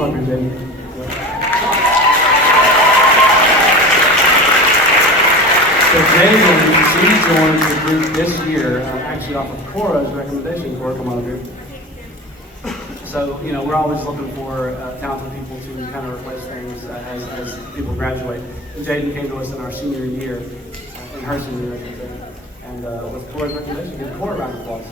Come on, Jay. So Jay, she joined the group this year, actually off of Cora's recommendation. Cora, come on up here. So, you know, we're always looking for talented people to kind of replace things as people graduate. And Jaden came to us in our senior year, in her senior year, and with Cora's recommendation, give Cora a round of applause.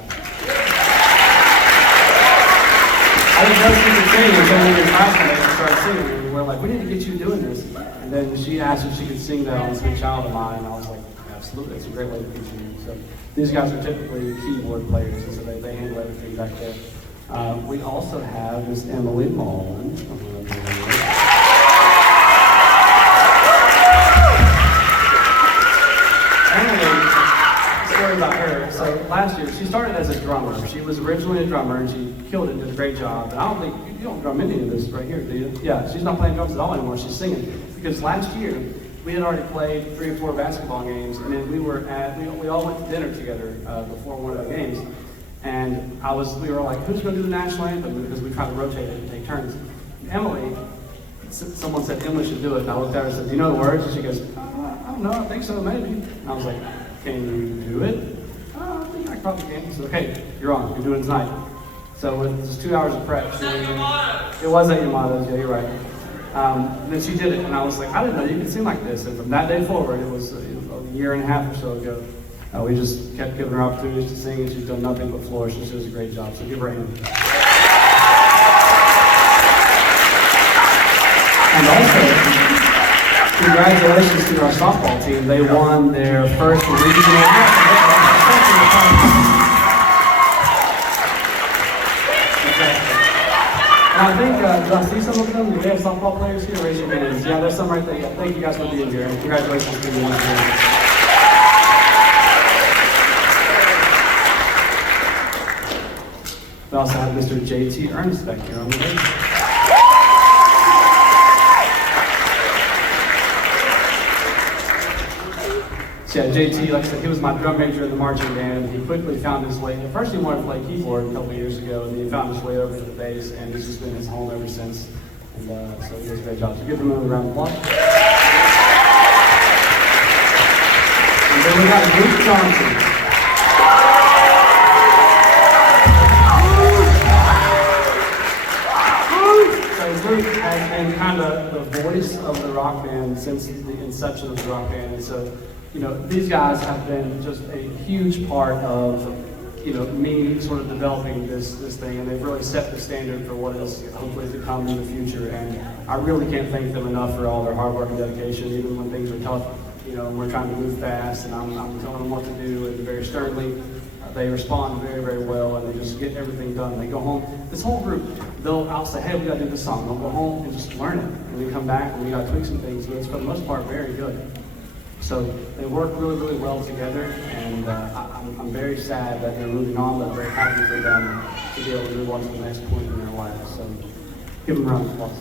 I didn't know she could sing until we were in classmates and started singing. And we were like, we need to get you doing this. And then she asked if she could sing that on Sweet Child of Mine, and I was like, absolutely, it's a great way to teach you. So these guys are typically keyboard players, and so they handle everything back there. We also have Miss Emily Mullen. Story about her. So last year, she started as a drummer. She was originally a drummer, and she killed it and did a great job. And I don't think, you don't drum any of this right here, do you? Yeah, she's not playing drums at all anymore. She's singing. Because last year, we had already played 3 or 4 basketball games, and then we all went to dinner together before one of the games. And we were all like, who's going to do the national anthem? Because we tried to rotate it and take turns. Emily, someone said Emily should do it, and I looked at her and said, do you know the words? And she goes, I don't know, I think so, maybe. And I was like, can you do it? I think I probably can. So, okay, you're on. You're doing it tonight. So with just 2 hours of prep. It was at Yamato's, yeah, you're right. And then she did it, and I was like, I didn't know you could sing like this. And from that day forward, it was a year and a half or so ago, we just kept giving her opportunities to sing, and she's done nothing but flourish, and she does a great job. So give her a hand. And also, congratulations to our softball team. They won their first regional. And I think, do I see some of them? Do they have softball players here? Raise your hands. Yeah, there's some right there. Thank you guys for being here. Congratulations to you. We also have Mr. J.T. Ernst back here on the stage. So yeah, JT, like I said, he was my drum major in the marching band. He quickly found his way. At first he wanted to play keyboard a couple of years ago, and then he found his way over to the bass, and it's just been his home ever since. And so he does a great job. So give him another round of applause. And then we got Luke Johnson. So Luke has been kind of the voice of the rock band since the inception of the rock band, and so, you know, these guys have been just a huge part of, you know, me sort of developing this thing, and they've really set the standard for what is hopefully to come in the future. And I really can't thank them enough for all their hard work and dedication, even when things are tough. You know, and we're trying to move fast, and I'm telling them what to do, and very sternly. They respond very, very well, and they just get everything done. They go home. This whole group, I'll say, hey, we got to do this song. They'll go home and just learn it, and then come back, and we got to tweak some things. But it's for the most part very good. So they work really, really well together, and I'm very sad that they're moving on, but very happy for them to be able to move on to the next point in their life. So give them a round of applause.